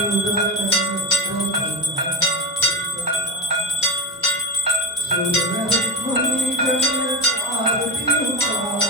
Thank you.